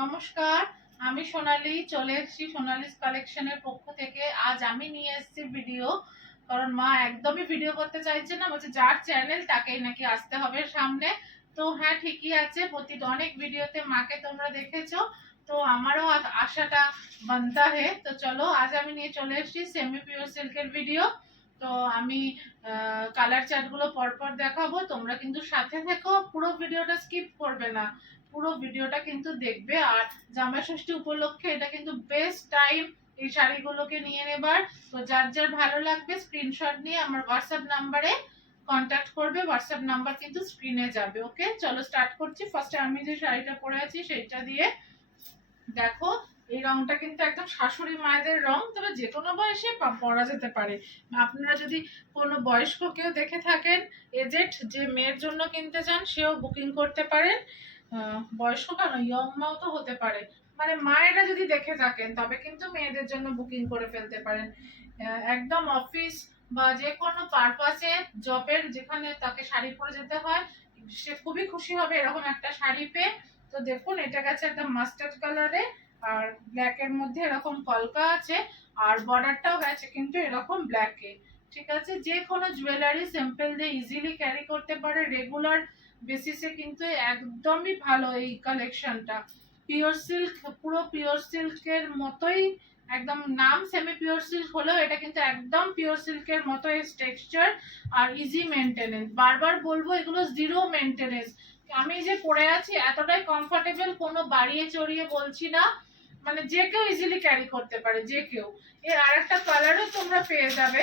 নমস্কার, আমি সোনালি, চলে এসেছি সোনালিস কালেকশনের পক্ষ থেকে। আজ আমি নিয়ে এসেছি ভিডিও কারণ মা একদমই ভিডিও করতে চাইছে না, বলছে যার চ্যানেল তাকেই নাকি আসতে হবে সামনে। তো হ্যাঁ ঠিকই আছে, প্রতি অনেক ভিডিওতে মাকে তোমরা দেখেছ, তো আমারও আশাটা বানতা হে। তো চলো, আজ আমি নিয়ে চলে এসেছি সেমি পিওর সিল্কের ভিডিও তো আমি কালার চার্টগুলো পরপর দেখাবো, তোমরা কিন্তু সাথে থেকো, পুরো ভিডিওটা স্কিপ করবে না। পুরো ভিডিওটা কিন্তু দেখবে, আর জামাই ষষ্ঠী উপলক্ষে এটা কিন্তু বেস্ট টাইম এই শাড়িগুলোকে নিয়ে নেবার। তো যার যার ভালো লাগবে স্ক্রিনশট নিয়ে আমার হোয়াটসঅ্যাপ নাম্বারে কন্ট্যাক্ট করবে হোয়াটসঅ্যাপ নাম্বার কিন্তু স্ক্রিনে যাবে ওকে চলো স্টার্ট করছি। ফার্স্টে আমি যে শাড়িটা পরে আছি, সেইটা দিয়ে দেখো। এই রংটা কিন্তু একদম শাশুড়ি মায়েদের রং, তবে যে কোনো বয়সে পরা যেতে পারে। আপনারা যদি কোনো বয়স্ক কেউ দেখে থাকেন, এজেড, যে মেয়ের জন্য কিনতে চান, সেও বুকিং করতে পারেন। বয়স্ক কেন? ইয়ং মাও তো হতে পারে। মানে মায়েরা যদি দেখে থাকেন, তবে কিন্তু মেয়েদের জন্য বুকিং করে ফেলতে পারেন। একদম অফিস বা যে কোনো পারপাসে, জবের যেখানে তাকে শাড়ি পরে যেতে হয়, সে খুবই খুশি হবে এরকম একটা শাড়ি পেয়ে। তো দেখুন, এটা গেছে একটা মাস্টার্ড কালারে আর ব্ল্যাক এর মধ্যে এরকম কলকা আছে, আর বর্ডারটাও গেছে, কিন্তু এরকম ব্ল্যাকে ঠিক আছে? যে কোনো জুয়েলারি সিম্পল দিয়ে ইজিলি ক্যারি করতে পারে রেগুলার বেসিসে কিন্তু একদমই ভালো এই কালেকশনটা পিওর সিল্ক পুরো পিওর সিল্কের মতোই, একদম নাম সেমি পিওর সিল্ক হলেও এটা কিন্তু একদম পিওর সিল্কের মতো টেক্সচার আর ইজি মেনটেনেন্স বারবার বলব, এগুলো জিরো মেনটেনেন্স আমি যে পরে আছি, এতটাই কমফোর্টেবল কোনো বাড়িয়ে চড়িয়ে বলছি না। মানে যে কেউ ইজিলি ক্যারি করতে পারে যে কেউ। এর আরেকটা কালারও তোমরা পেয়ে যাবে।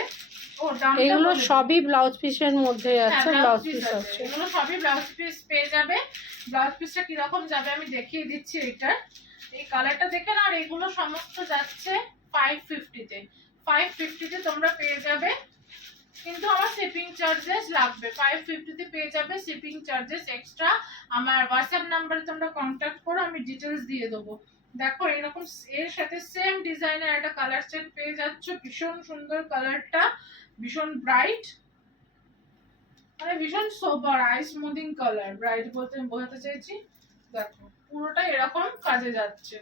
এগুলো সবই ব্লাউজ পিসের মধ্যে হ্যাঁ, আছে ব্লাউজ পিস আছে। এগুলো সবই ব্লাউজ পিস পেয়ে যাবে। ব্লাউজ পিসটা কীরকম যাবে আমি দেখিয়ে দিচ্ছি এটা এই কালারটা দেখে না আর এগুলো সমস্ত যাচ্ছে ফাইভ ফিফটিতে ফাইভ ফিফটিতে তোমরা পেয়ে যাবে। কিন্তু আমার শিপিং চার্জেস লাগবে। ফাইভ ফিফটিতে পেয়ে যাবে শিপিং চার্জেস এক্সট্রা আমার হোয়াটসঅ্যাপ নাম্বারে তোমরা কন্ট্যাক্ট করো আমি ডিটেলস দিয়ে দেবো। দেখো, এরকম এর সাথে সেম ডিজাইনের একটা কালার সেট পেয়ে যাচ্ছ। ভীষণ সুন্দর কালারটা ভীষণ ব্রাইট মানে ভীষণ sober eye smoothing colour bright বলতে আমি বোঝাতে চাইছি। দেখো পুরোটা এরকম কাজে যাচ্ছে।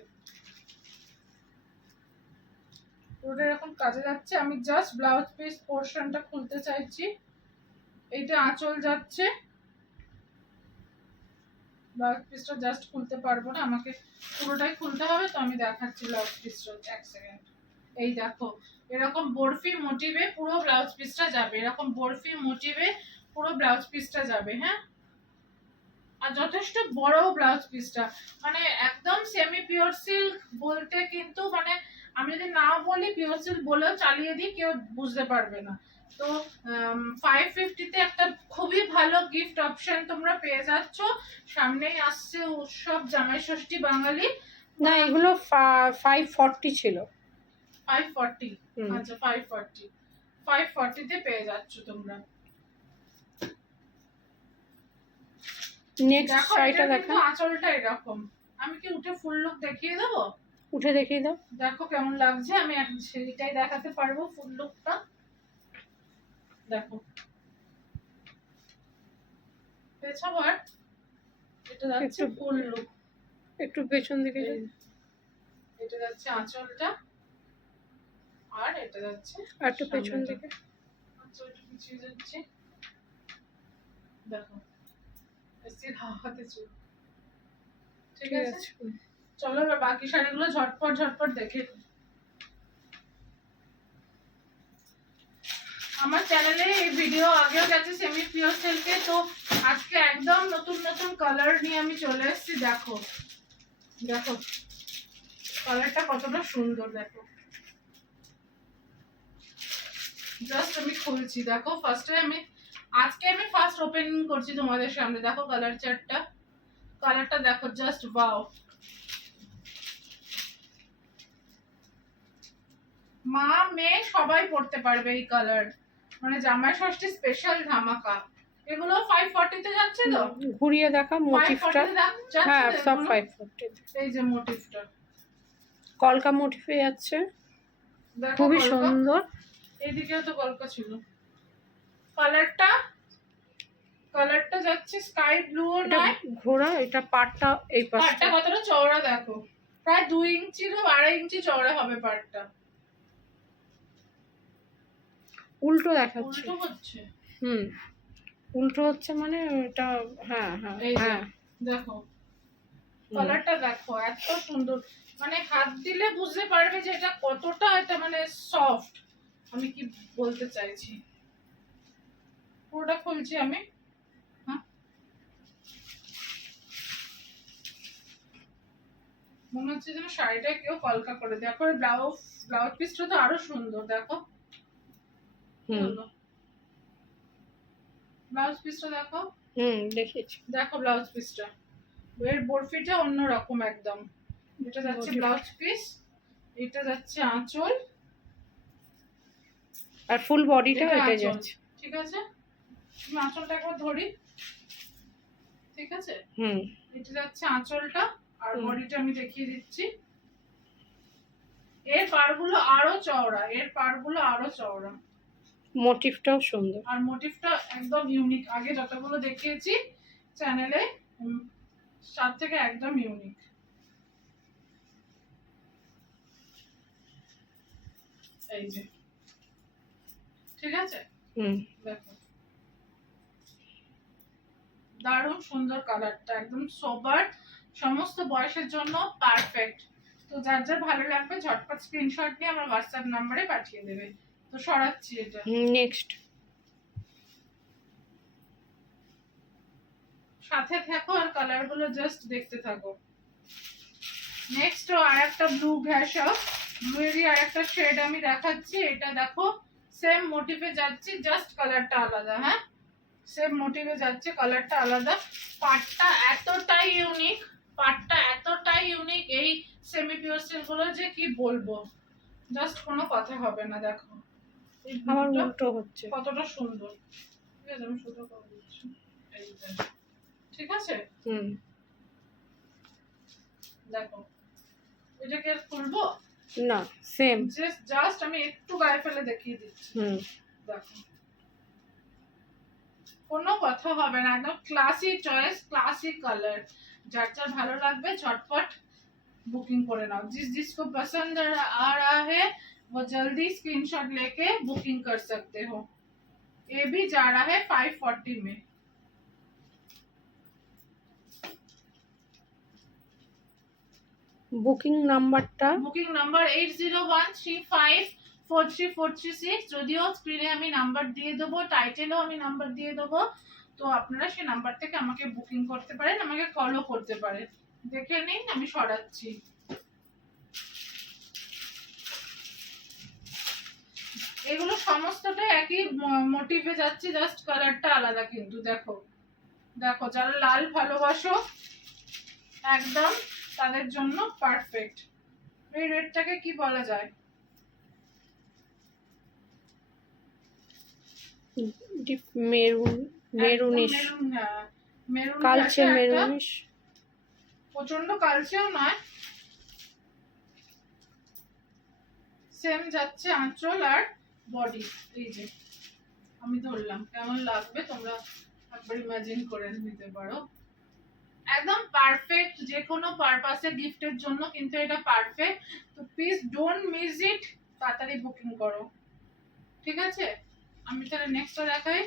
পুরোটা এরকম কাজে যাচ্ছে। আমি জাস্ট ব্লাউজ পিস পোর্শনটা খুলতে চাইছি। এইটা আঁচল যাচ্ছে। ব্লাউজ পিসটা জাস্ট খুলতে পারব না, আমাকে পুরোটাই খুলতে হবে, তো আমি দেখাচ্ছি পিসটা এক সেকেন্ড এই দেখো, এরকম বরফি মোটিভে পুরো ব্লাউজ পিসটা যাবে, এরকম বরফি মোটিভে পুরো ব্লাউজ পিসটা যাবে হ্যাঁ? আর যথেষ্ট বড় ব্লাউজ পিসটা মানে একদম সেমি পিওর সিল্ক বলতে কিন্তু মানে আমি যদি না বলি পিওর সিল্ক বলেও চালিয়ে দিই, কেউ বুঝতে পারবে না। তো ফাইভ ফিফটিতে একটা খুবই ভালো গিফট অপশন তোমরা পেয়ে যাচ্ছ। সামনেই আসছে উৎসব জামাই ষষ্ঠী বাঙালি। না এগুলো ফাইভ ফর্টি ছিল। ফাইভ ফর্টি আচ্ছা ফাইভ ফর্টি ফাইভ ফর্টিতে পেয়ে যাচ্ছ তোমরা। নেক্সট দেখো শাড়িটা এটা আঁচলটা এরকম। আমি কি উঠে ফুল লুক দেখিয়ে দেবো? উঠে দেখিয়ে দাও। দেখো কেমন লাগছে আমি সেইটাই দেখাতে পারব ফুল লুকটা দেখো। পেছাবার এটা যাচ্ছে একটু- ফুল লুক একটু পেছন দিকে এটা যাচ্ছে আঁচলটা। আর এটা যাচ্ছে আর একটু পেছন দিকে। আঁচলটা পিছিয়ে যাচ্ছে। দেখো এসির হাওয়াতে চুল। ঠিক আছে? চলো এবার বাকি শাড়িগুলো ঝটপট ঝটপট দেখে আমার চ্যানেলে এই ভিডিও আগেও গেছে সেমি পিওর সিল্কে তো আজকে একদম নতুন নতুন কালার নিয়ে আমি চলে এসেছি, দেখো। দেখো কালারটা কতটা সুন্দর, দেখো। জাস্ট আমি খুলছি, দেখো। ফার্স্টে আমি আজকে আমি ফার্স্ট ওপেনিং করছি তোমাদের সামনে, দেখো কালার চার্টটা কালারটা দেখো জাস্ট ওয়াও মা, মেয়ে সবাই পড়তে পারবে এই কালার মানে জামাই ষষ্ঠী স্পেশাল ধামাকা। এগুলো ফাইভ ফর্টিতে যাচ্ছে তো? ঘুরিয়ে দেখা যাচ্ছে হ্যাঁ সব এগুলো? ফাইভ ফর্টি এই যে মোটিভটা কলকা মোটিভে যাচ্ছে। খুবই সুন্দর। এইদিকেও তো কলকা ছিল। কালারটা কালারটা যাচ্ছে স্কাই ব্লু এটা নয় ঘোড়া এটা পাটটা এই পাশটা। পাটটা কতটা চওড়া দেখো। প্রায় দুই ইঞ্চিরও আড়াই ইঞ্চি চওড়া হবে পাটটা উল্টো দেখাচ্ছে। উল্টো হচ্ছে। হুম। উল্টো হচ্ছে মানে এটা হ্যাঁ হ্যাঁ হ্যাঁ। দেখো। কালারটা দেখো এত সুন্দর। মানে হাত দিলে বুঝতে পারবে যে এটা কতটা এটা মানে সফট আমি কি বলতে চাইছি? পুরোটা খুলছি আমি। হ্যাঁ। মনে হচ্ছে যেন শাড়িটা কেউ কলকা করে দেখো ব্লাউজ ব্লাউজ পিসটা তো আরও সুন্দর দেখো। ব্লাউজ পিসটা দেখো। হুম দেখেছি দেখো ব্লাউজ পিসটা। এর বরফিটা অন্য রকম একদম। এটা যাচ্ছে ব্লাউজ পিস এটা যাচ্ছে আঁচল। আর ফুল বডিটা এটা যাচ্ছে। ঠিক আছে? আমি আঁচলটা একবার ধরি। ঠিক আছে? হুম। এটা যাচ্ছে আঁচলটা আর বডিটা আমি দেখিয়ে দিচ্ছি। এর পাড়গুলো আরও চওড়া এর পাড়গুলো আরও চওড়া। মোটিভটাও সুন্দর। আর মোটিভটা একদম ইউনিক আগে যতগুলো দেখিয়েছি চ্যানেলে তার থেকে একদম ইউনিক এই যে। ঠিক আছে? হুম। দেখো। দারুণ সুন্দর কালারটা একদম সোবার সমস্ত বয়সের জন্য পারফেক্ট তো যার যার ভালো লাগবে ঝটপট স্ক্রিনশট নিয়ে আমার হোয়াটসঅ্যাপ নাম্বারে পাঠিয়ে দেবে। তো সরাচ্ছি এটা। নেক্সট সাথে থাকো আর কালারগুলো জাস্ট দেখতে থাকো। নেক্সট আর একটা ব্লু ঘ্যাসা ব্লু এরই আর একটা শেড আমি দেখাচ্ছি। এটা দেখো সেম মোটিভে যাচ্ছে জাস্ট কালারটা আলাদা হ্যাঁ? সেম মোটিভে যাচ্ছে কালারটা আলাদা। পাটটা এতটাই ইউনিক পাটটা এতটাই ইউনিক এই সেমি পিওরগুলো যে কি বলব? জাস্ট কোনো কথা হবে না দেখো। আমার blueটা- উল্টো হচ্ছে কতটা সুন্দর ঠিক আছে আমি সুন্দর করে দিচ্ছি এই যে। ঠিক আছে হুম দেখো এটাকে আর খুলবো না সেম জাস্ট আমি একটু গায়ে ফেলে দেখিয়ে দিচ্ছি হুম দেখো কোনো কথা হবে না একদম ক্লাসি চয়েস ক্লাসি কালার যার যার ভালো লাগবে झटपट बुकिंग করে নাও जिस जिसको पसंद आ रहा है वो जल्दी स्क्रीनशॉट लेके बुकिंग कर सकते हो ये भी जा रहा है 540 में বুকিং নাম্বারটা booking number eight zero one three five four three four three six যদিও স্ক্রিনে আমি নাম্বার দিয়ে দেবো টাইটেলও আমি নাম্বার দিয়ে দেবো তো আপনারা সেই নাম্বার থেকে আমাকে বুকিং করতে পারেন আমাকে কলও করতে পারেন দেখে নিন আমি সরাচ্ছি এগুলো সমস্তটা একই মোটিভে যাচ্ছে জাস্ট কালারটা আলাদা কিন্তু দেখো। দেখো যারা লাল ভালোবাসো একদম তাদের জন্য পারফেক্ট এই রেডটাকে কি বলা যায়? মেরুন মেরুনিশ মেরুন, হ্যাঁ, মেরুন কালচে মেরুনিশ প্রচণ্ড কালচেও নয়। সেম যাচ্ছে আঁচল আর বডি এই যে, আমি ধরলাম। কেমন লাগবে তোমরা একবার ইমাজিন করে নিতে পারো। একদম পারফেক্ট যে কোনো পারপাসে গিফটের জন্য কিন্তু এটা পারফেক্ট তো প্লিজ ডোন্ট মিস ইট তাড়াতাড়ি বুকিং করো। ঠিক আছে? আমি তাহলে নেক্সটটা দেখাই।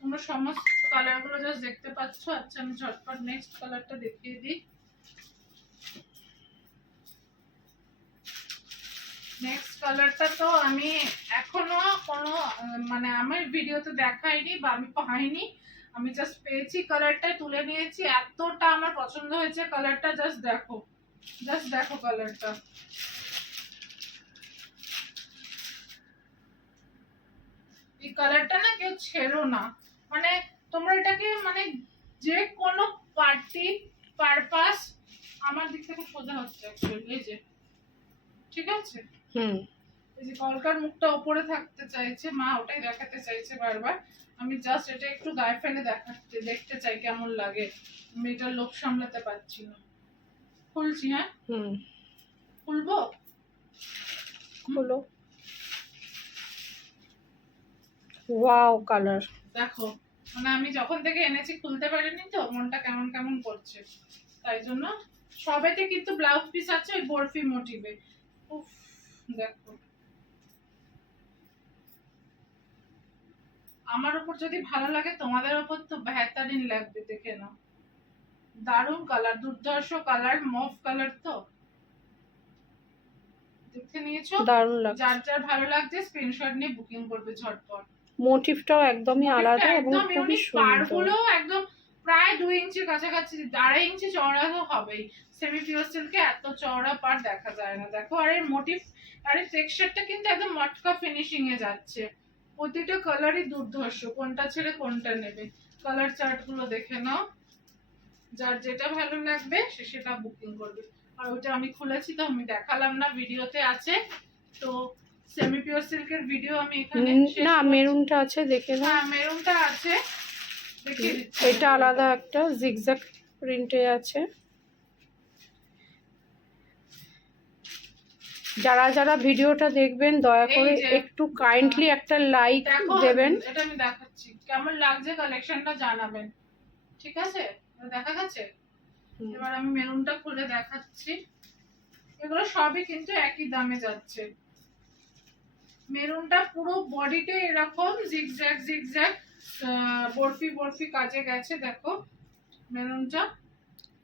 তোমরা সমস্ত কালারগুলো জাস্ট দেখতে পাচ্ছ। আচ্ছা আমি ঝটপট নেক্সট কালারটা দেখিয়ে দিই। নেক্সট কালারটা তো আমি এখনও কোনো মানে আমার ভিডিওতে দেখাইনি বা আমি পাইনি। আমি জাস্ট পেয়েছি কালারটা তুলে নিয়েছি। এতটা আমার পছন্দ হয়েছে কালারটা জাস্ট দেখো। জাস্ট দেখো কালারটা এই কালারটা না কেউ ছেড়ো না। মানে তোমরা এটাকে মানে যে কোনো পার্টি পারপাস আমার দিক থেকে সোজা হচ্ছে এই যে। ঠিক আছে? হুম। এই যে কলকার মুখটা উপরে থাকতে চাইছে মা ওটাই দেখাতে চাইছে বারবার। আমি জাস্ট এটা একটু গায়ে ফেলে দেখাতে দেখতে চাই কেমন লাগে। আমি এটার লোক সামলাতে পারছি না। খুলছি হ্যাঁ? হুম। খুলবো? হলো ওয়াও কালার দেখো মানে আমি যখন থেকে এনেছি খুলতে পারিনি তো মনটা কেমন কেমন করছে। তাই জন্য সবেতে কিন্তু ব্লাউজ পিস আছে ওই বরফি মোটিভে উফ দেখো। আমার উপর যদি ভালো লাগে তোমাদের উপর তো বেহতারিন লাগবে দেখে নাও। দারুণ কালার দুর্ধর্ষ কালার মফ কালার তো। দেখে নিয়েছো? দারুণ লাগছে। যার যার ভালো লাগছে স্ক্রিনশট নিয়ে বুকিং করবে ঝটপট। মোটিভটাও একদমই আলাদা এবং খুবই সুন্দর। একদম প্রায় দুই ইঞ্চির কাছাকাছি আড়াই ইঞ্চি চওড়া তো হবেই। সেমি পিওর সিল্কে এত চওড়া পার দেখা যায় না। দেখো আর এর মোটিভ আর এর টেক্সচারটা কিন্তু একদম মটকা ফিনিশিং এ যাচ্ছে। প্রতিটা কালারই দুর্ধর্ষ কোনটা ছেড়ে কোনটা নেবে। কালার চার্টগুলো দেখে নাও। যার যেটা ভালো লাগবে সে সেটা বুকিং করবে। আর ওটা আমি খুলেছি তো আমি দেখালাম না ভিডিওতে আছে। তো সেমি পিওর সিল্কের ভিডিও আমি এখানে না মেরুনটা আছে দেখে না হ্যাঁ মেরুনটা আছে। দেখিয়ে দিচ্ছি। এটা আলাদা একটা জিগজ্যাগ প্রিন্টে আছে। যারা যারা ভিডিওটা দেখবেন দয়া করে একটু কাইন্ডলি একটা লাইক দেবেন। এটা আমি দেখাচ্ছি। কেমন লাগছে কালেকশনটা জানাবেন। ঠিক আছে? দেখা গেছে? এবার আমি মেরুনটা খুলে দেখাচ্ছি। এগুলো সবই কিন্তু একই দামে যাচ্ছে। মেরুনটা পুরো বডিতে এরকম জিগজ্যাগ জিগজ্যাগ বরফি বরফি কাজে গেছে দেখো মেরুনটা।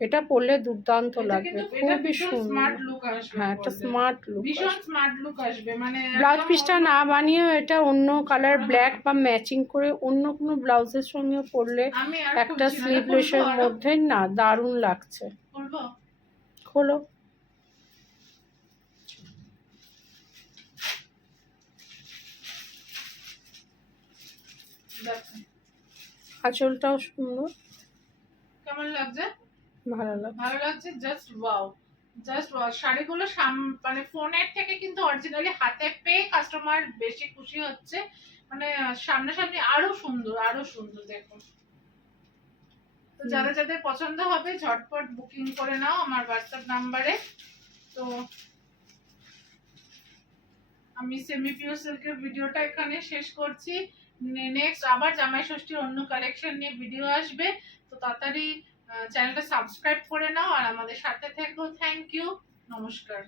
এটা পরলে দুর্দান্ত লাগবে খুবই স্মার্ট লুক আসবে হ্যাঁ একটা স্মার্ট লুক ভীষণ স্মার্ট লুক আসবে মানে ব্লাউজ পিসটা না বানিয়ে এটা অন্য কালার ব্ল্যাক বা ম্যাচিং করে অন্য কোনো ব্লাউজের সঙ্গে পরলে একটা স্লিভলেসের মধ্যে না দারুণ লাগছে। খোলো। আঁচলটাও সুন্দর। কেমন লাগছে? ভালো লাগছে। ভালো লাগছে? জাস্ট ওয়াও জাস্ট ওয়াও শাড়িগুলো মানে ফোনের থেকে কিন্তু অরিজিনালি হাতে পেয়ে কাস্টমার বেশি খুশি হচ্ছে। মানে সামনাসামনি আরও সুন্দর আরও সুন্দর দেখো তো। যাদের যাদের পছন্দ হবে ঝটপট বুকিং করে নাও আমার হোয়াটসঅ্যাপ নাম্বারে তো আমি সেমি পিওর সিল্কের ভিডিওটা এখানে শেষ করছি। নেক্সট আবার জামাই ষষ্ঠীর অন্য কালেকশন নিয়ে ভিডিও আসবে। তো তাড়াতাড়ি চ্যানেলটা সাবস্ক্রাইব করে নাও আর আমাদের সাথে থেকো। থ্যাংক ইউ নমস্কার।